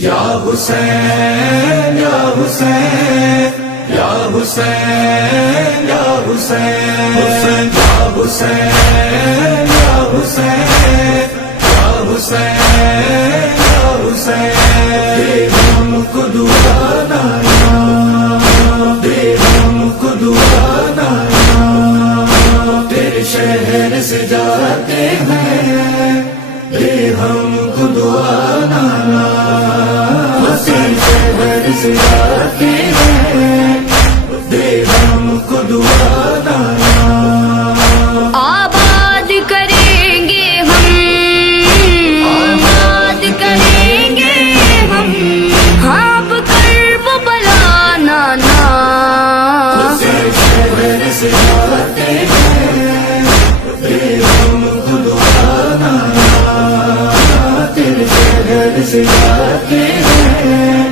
یا حسین یا حسین یا حسین یا حسین یا حسین یا حسین یا حسین یا حسین دے ہم کو دعا نایا دے ہم کو دعا نایا تیرے شہر سے جاتے ہیں دے ہم کو دعا نایا تیرے شہر سے جاتے ہیں دے ہم کو دعا نایا آباد کریں گے ہم آباد کریں گے ہم آپ کرب بلا نانا تیرے شہر سے جاتے ہیں دے ہم کو دعا نایا تیرے شہر سے جاتے ہیں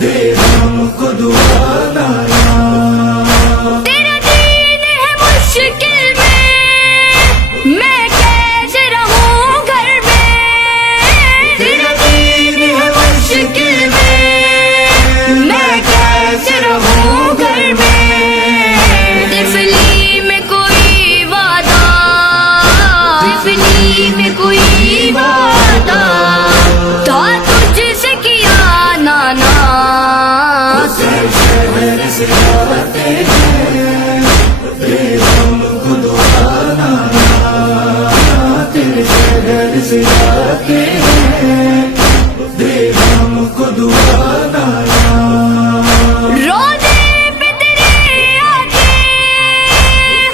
دے ہم کو دعا نایا تیرا دین ہے مشکل میں کیسے رہوں گھر میں تیرا دین ہے مشکل میں کیسے رہوں گھر میں طفلی میں کوئی وعدہ طفلی میں کوئی وعدہ تھا تجھ سے کیا نانا تیرے شہر سے جاتے ہیں دے ہم کو دعا نایا تیرے شہر سے جاتے ہیں دے ہم کو دعا نایا روزے پہ تیرے آگے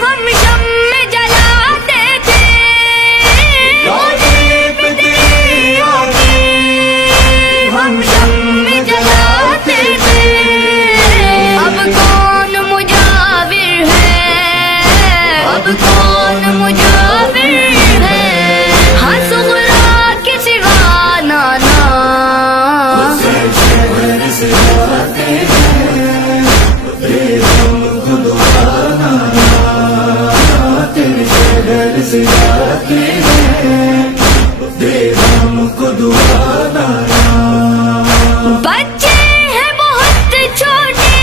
ہم شمع جلاتے تھے روزے پہ تیرے آگے ہم شمع جلاتے تھے اب کون مجاور ہے اب کون مجاور ہے ہاں سغرا کے سوا نانا تیرے شہر سے جاتے ہیں دے ہم کو دعا نایا تیرے شہر سے جاتے ہیں دے ہم کو دعا نایا بچے ہیں بہت چھوٹے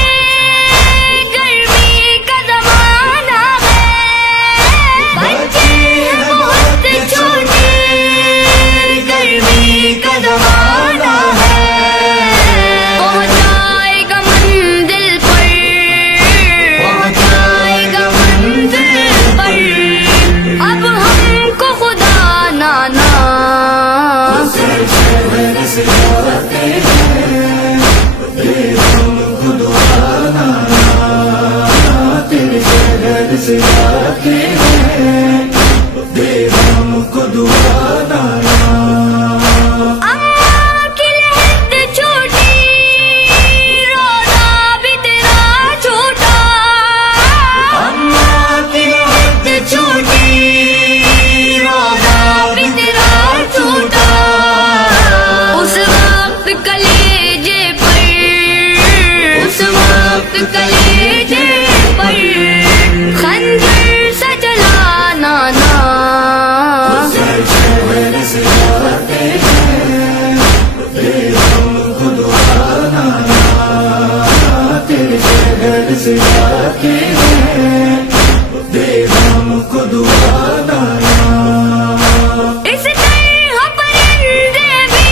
گرمی کا زمانہ ہے بچے ہیں بہت چھوٹے گرمی کا زمانہ ہے پہنچائے گا منزل پر پہنچائے گا منزل پر اب ہم کو خدا نانا تیرے شہر سے جاتے ہیں دے ہم کو دعا نایا تیرے شہر سے جاتے ہیں دے ہم کو دعا نایا اماں کی لہد چھوٹی روزہ بھی تیرا چھوٹا اماں کی لہد چھوٹی روزہ بھی تیرا چھوٹا اس وقت کلیجے پر اس وقت کلیجے پر خنجر سا جلا نانا تیرے شہر سے جاتے ہیں دے ہم کو دعا نایا تیرے شہر سے جاتے ہیں دے ہم کو دعا نایا اس طرح پرندے بھی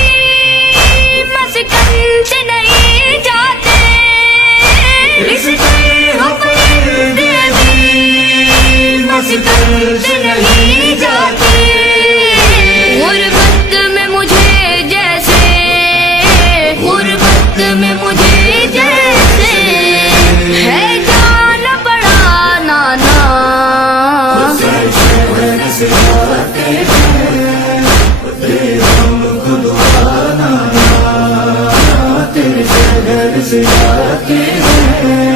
مسکن سے نہیں جاتے اس طرح پرندے بھی مسکن سے نہیں جاتے غربت میں مجھے جیسے غربت میں مجھے جیسے ہے جان پڑا نانا تیرے شہر سے جاتے ہیں دے ہم کو دعا نایا تیرے شہر سے جاتے ہیں